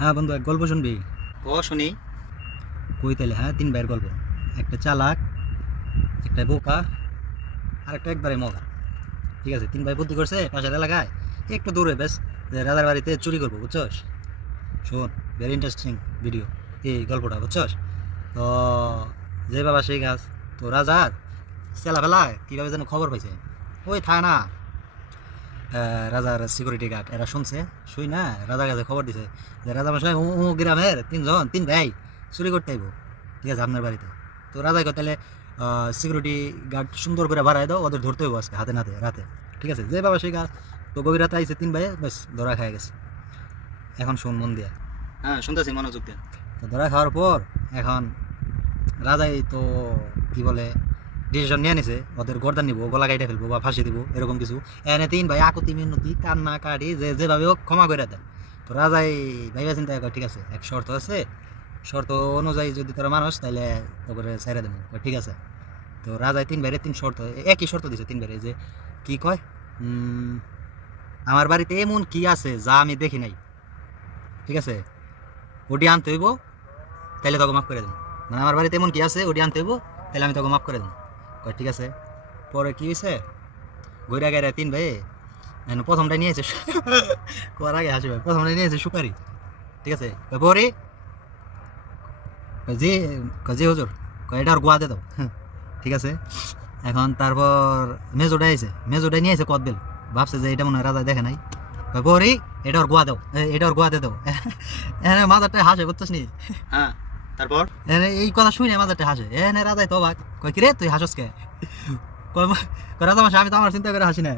হ্যাঁ বন্ধু, এক গল্প শুনবি? ও শুনি। কই তাইলে? হ্যাঁ, তিন ভাইয়ের গল্প। একটা চালাক, একটা বোকা, আর একটা একবারে মগা। ঠিক আছে, তিন ভাই বুদ্ধি করছে পাশের এলাকায় একটু দূরে বেশ, যে রাজার বাড়িতে চুরি করবো, বুঝছস? শোন, ভেরি ইন্টারেস্টিং ভিডিও এই গল্পটা, বুঝছস? তো যে বাবা সেই গাছ। তো রাজার ছেলাফেলায় কীভাবে যেন খবর পাইছে, ওই থানা রাজার সিকিউরিটি গার্ড এরা শুনছে। শুই না, রাজার কাছে খবর দিছে যে রাজা মশাই ও গ্রামের তিন ভাই চুরি করতে আইব, ঠিক আছে, আপনার বাড়িতে। তো রাজাই কয় তাহলে সিকিউরিটি গার্ড সুন্দর করে বাড়াই দাও, ওদের ধরতে হইব আজকে হাতে নাতে রাতে। ঠিক আছে, যে বাবা সেই গাছ। তো গভীর রাতে আইছে তিন ভাই, বেশ ধরা খাই গেছে। এখন শোন মন দিয়া। হ্যাঁ, শুনতেছি, মনোযোগ দেন। তো ধরা খাওয়ার পর এখন রাজাই তো কি বলে ডিসিশন নিয়ে নিছে, ওদের গর্দান নিবো, গলা কাইটে ফেলবো বা ফাঁসি দিব, এরকম কিছু। এনে তিন ভাই আকুতি মিনতি কান্না কাটি যেভাবে হোক ক্ষমা করে দেন। তো রাজাই ভাইবা চিন্তা করে, ঠিক আছে, এক শর্ত আছে, শর্ত অনুযায়ী যদি তোরা মানুষ তাহলে তোকে ছেড়ে দেবো। ঠিক আছে। তো রাজাই তিন ভাইয়ের তিন শর্ত, একই শর্ত দিছে তিন ভাইয়ের, যে কি কয়, আমার বাড়িতে এমন কি আছে যা আমি দেখি নাই, ঠিক আছে, ওটি আনতে হইব, তাহলে তোকে মাফ করে দেবো। মানে আমার বাড়িতে এমন কি আছে ওটি আনতে হইব, তাহলে আমি তোকে মাফ করে দেবো। কয় ঠিক আছে। পরে কি হয়েছে, ঘুরে গেড়ে তিন ভাই প্রথমটা নিয়েছে করার আগে হাসি ভাই, প্রথমটা নিয়েছে সুপারি। ঠিক আছে, পরে জি, জি হুজুর, এটা আর গোয়া দে দাও। ঠিক আছে। এখন তারপর মেজোটা আইছে, মেজোটা নিয়ে আইছে কদবেল, ভাবছে যে এটা মনে হয় রাজা দেখে নাই। পরে এটা আর গোয়া দাও, এটা আর গোয়া দে দাও। এখানে মাজারটা হাসে, বুঝছিস নি? হ্যাঁ, তারপর? এই কথা শুনে মাজারটা হাসে। এখানে রাজাই তো অবাক, কয় কি রে তুই হাসস কে? কয় রাজা মাসে আমি তো আমার চিন্তা করে হাসি না।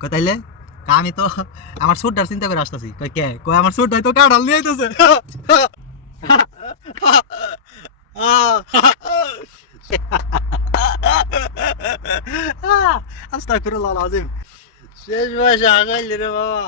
কয় তাইলে? আমি তো আমার সুটটার চিন্তা করে আসতেছি। কয় কে? কয় আমার সুটটাই তো কাঁঠাল নিয়ে আইতেছে। আস্তাগফিরুল্লাহ আল-আযীম। শেষ বয়সে হাসাইলি রে বাবা।